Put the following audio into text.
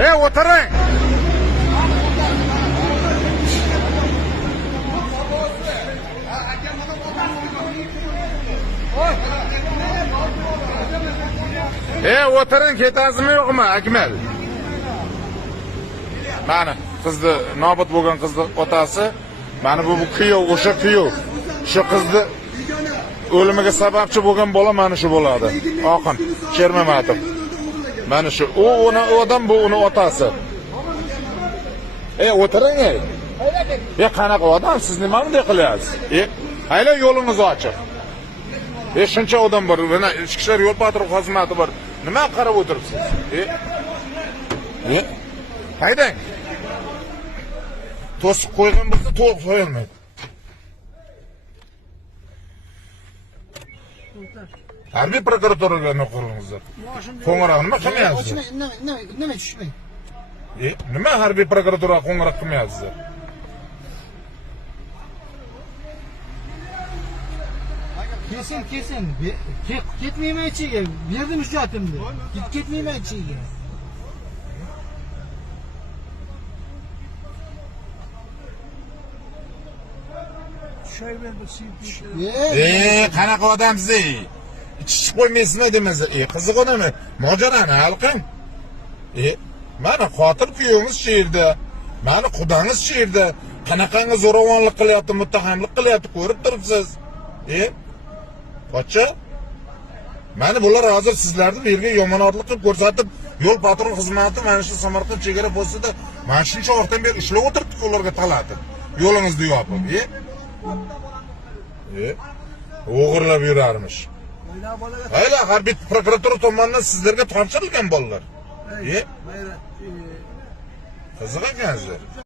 O'tiring. O'tiring, ketasizmi yo'qmi, Akmal? Mana qizni nobud bo'lgan qizni otasi, mana bu kuyov, o'sha kuyov. Shu qizni o'limiga sababchi bo'lgan bola mana shu bo'ladi. Oqin Shermamatov. Mana shu u odam, bu uni otasi. O'tiring. Qanaqa odam, siz nima bunday qilyapsiz? Hayla, yo'lingiz ochiq. Shuncha odam bor, mana ichki ishlar yo'l patrul xizmati bor. Nima qarab o'tiribsiz? Haydang. To'sib qo'ygan bo'lsa to'q qo'yilmaydi. Harbiy prokuraturaga qo'yingizlar. Qo'ng'iroq nima qilmayapsiz? Nima tushmay? Nima harbiy prokuraturaga qo'ng'iroq qilmayapsiz? Kesin. Ketmayman ichiga. Berdim hujjatimni. Ketmayman ichiga. Qanaqa odamsiz? Ichib qo'ymaysizmi deymizlar. Qiziq odam. Mojarani hal qiling. Mana qotil kuyovimiz shu yerda. Mana xudangiz shu yerda. Qanaqangi zo'ravonlik qilyapti, muttahamlik qilyapti, ko'rib turibsiz. Pochcha? Mana bular hozir sizlarni bu yerga yomonotlik qilib ko'rsatib, yo'l patrul xizmati mana shu Samarqand chegara postida mana shuncha vaqtdan beri ishlab o'tiribdi, ularga talatib. Yo'lingizni yopib, o'g'irlab yurarmish. Hayla, harbiy prokuratura tomonidan sizlarga topshirilgan bolalar. Qiziq ekansizlar.